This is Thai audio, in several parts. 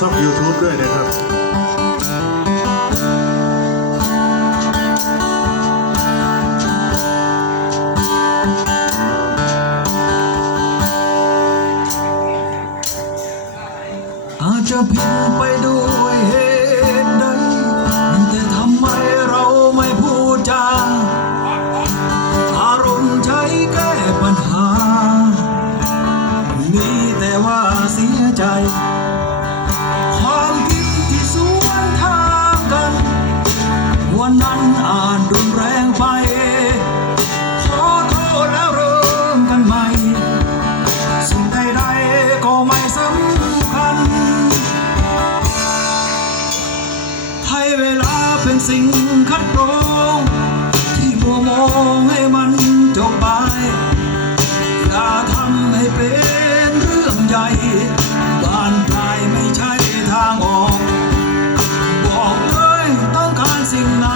ช่อง YouTube ด้วยนะครับอาจจะผิดไปด้วย คัดกรองที่มัวมองให้มันจบไป อย่าทำให้เป็นเรื่องใหญ่บานปลายไม่ใช่ทางออก บอกเลยต้องการสิ่งไหน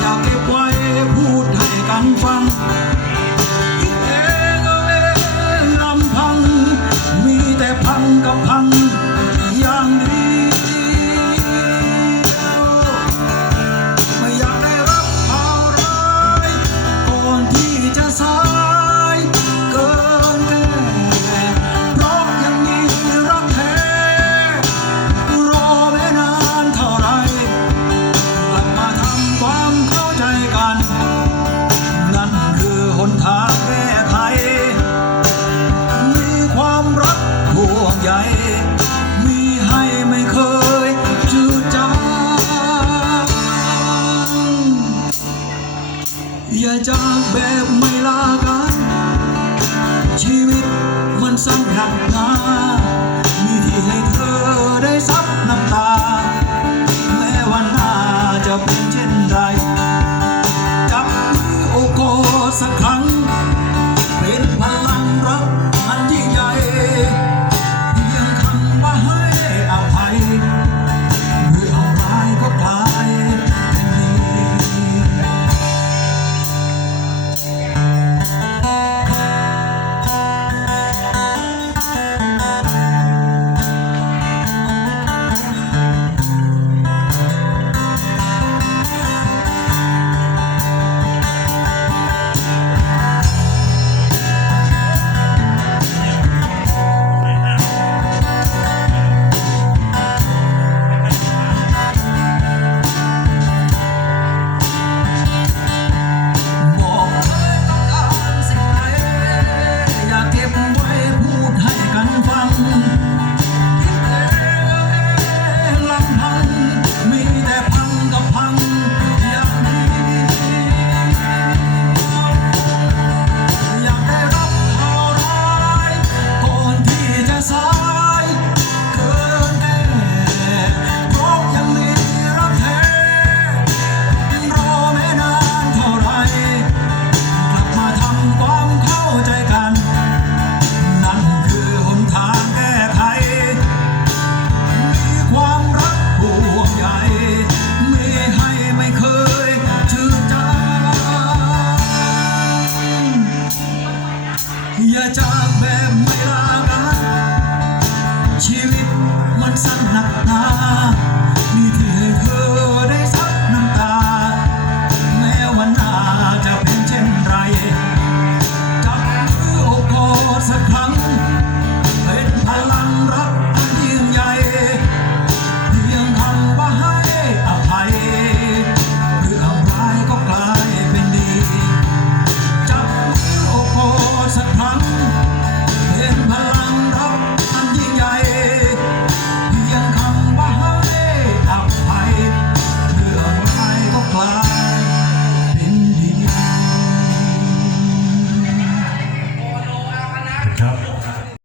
อยากเก็บไว้พูดให้กันฟังคิดเองเออลำพังมีแต่พังกับพัง จากแบบไม่ลากัน ชีวิตมันสำหรัญนา จากแบบไม่ลากันชีวิตมันสั้นหนักหนา